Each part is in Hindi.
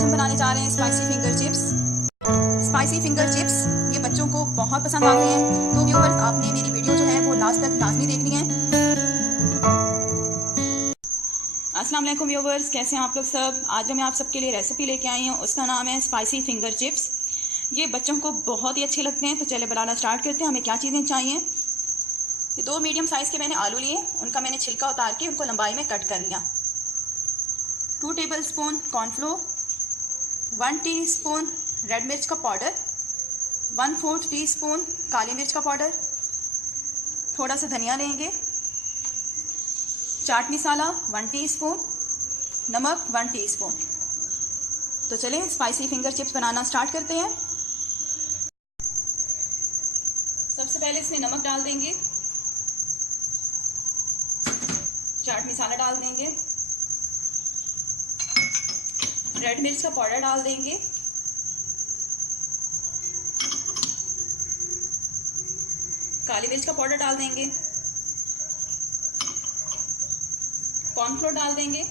आज हम बनाने जा रहे हैं spicy finger chips. Spicy finger chips ये बच्चों को बहुत पसंद आते हैं, तो व्यूअर्स आपने मेरी वीडियो जो है वो लास्ट तक लाजमी देखनी है। अस्सलाम वालेकुम व्यूअर्स, कैसे हैं आप लोग सब। आज जो मैं आप सबके लिए रेसिपी लेके आई हूँ उसका नाम है स्पाइसी फिंगर चिप्स। ये बच्चों को बहुत ही अच्छे लगते हैं। तो चले बनाना स्टार्ट करते हैं। हमें क्या चीज़ें चाहिए। ये 2 मीडियम साइज़ के मैंने आलू लिए, उनका मैंने छिलका उतार के उनको लंबाई में कट कर लिया। 2 टेबलस्पून कॉर्नफ्लोर, 1 टीस्पून रेड मिर्च का पाउडर, 1/4 टीस्पून काली मिर्च का पाउडर, थोड़ा सा धनिया लेंगे, चाट मसाला 1 टीस्पून, नमक 1 टीस्पून। तो चलें स्पाइसी फिंगर चिप्स बनाना स्टार्ट करते हैं। सबसे पहले इसमें नमक डाल देंगे, चाट मसाला डाल देंगे, रेड मिर्च का पाउडर डाल देंगे, काली मिर्च का पाउडर डाल देंगे, कॉर्नफ्लोर डाल देंगे,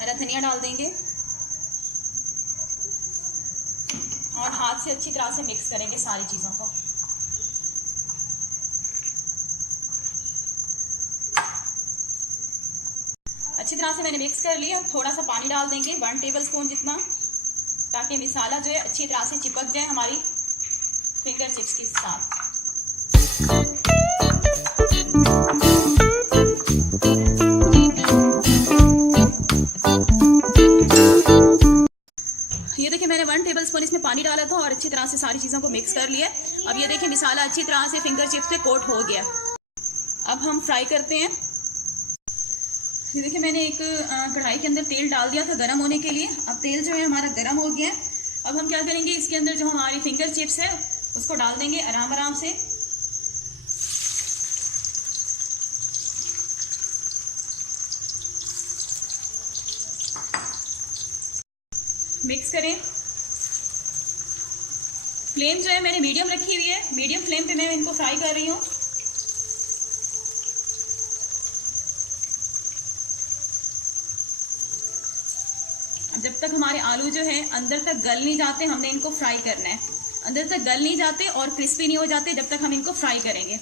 हरा धनिया डाल देंगे और हाथ से अच्छी तरह से मिक्स करेंगे सारी चीज़ों को। अच्छी तरह से मैंने मिक्स कर लिया। थोड़ा सा पानी डाल देंगे 1 टेबलस्पून जितना, ताकि मसाला जो है अच्छी तरह से चिपक जाए हमारी फिंगर चिप्स के साथ। ये देखिए मैंने 1 टेबलस्पून इसमें पानी डाला था और अच्छी तरह से सारी चीज़ों को मिक्स कर लिया। अब ये देखिए मसाला अच्छी तरह से फिंगर चिप्स पे कोट हो गया। अब हम फ्राई करते हैं। ये देखिए मैंने एक कढ़ाई के अंदर तेल डाल दिया था गर्म होने के लिए। अब तेल जो है हमारा गर्म हो गया। अब हम क्या करेंगे, इसके अंदर जो हमारी फिंगर चिप्स है उसको डाल देंगे आराम आराम से। मिक्स करें। फ्लेम जो है मैंने मीडियम रखी हुई है। मीडियम फ्लेम पे मैं इनको फ्राई कर रही हूँ। जब तक हमारे आलू जो है अंदर तक गल नहीं जाते हमने इनको फ्राई करना है। अंदर तक गल नहीं जाते और क्रिस्पी नहीं हो जाते जब तक हम इनको फ्राई करेंगे।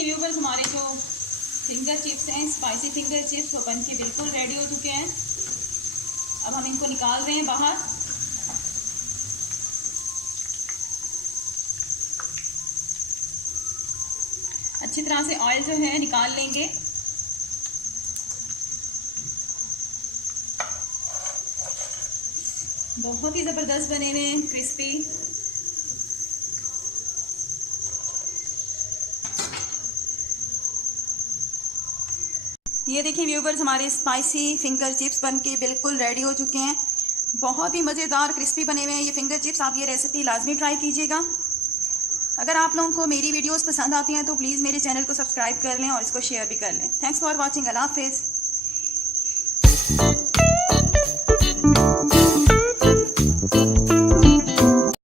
व्यूअर्स हमारे जो फिंगर चिप्स हैं स्पाइसी फिंगर चिप्स वो बन के बिल्कुल रेडी हो चुके हैं। अब हम इनको निकाल रहे हैं बाहर। अच्छी तरह से ऑयल जो है निकाल लेंगे। बहुत ही ज़बरदस्त बने हुए हैं, क्रिस्पी। ये देखिए व्यूवर्स हमारे स्पाइसी फिंगर चिप्स बन के बिल्कुल रेडी हो चुके हैं। बहुत ही मज़ेदार क्रिस्पी बने हुए हैं ये फिंगर चिप्स। आप ये रेसिपी लाजमी ट्राई कीजिएगा। अगर आप लोगों को मेरी वीडियोस पसंद आती हैं तो प्लीज़ मेरे चैनल को सब्सक्राइब कर लें और इसको शेयर भी कर लें। Thanks for watching. अल्लाह हाफिज़।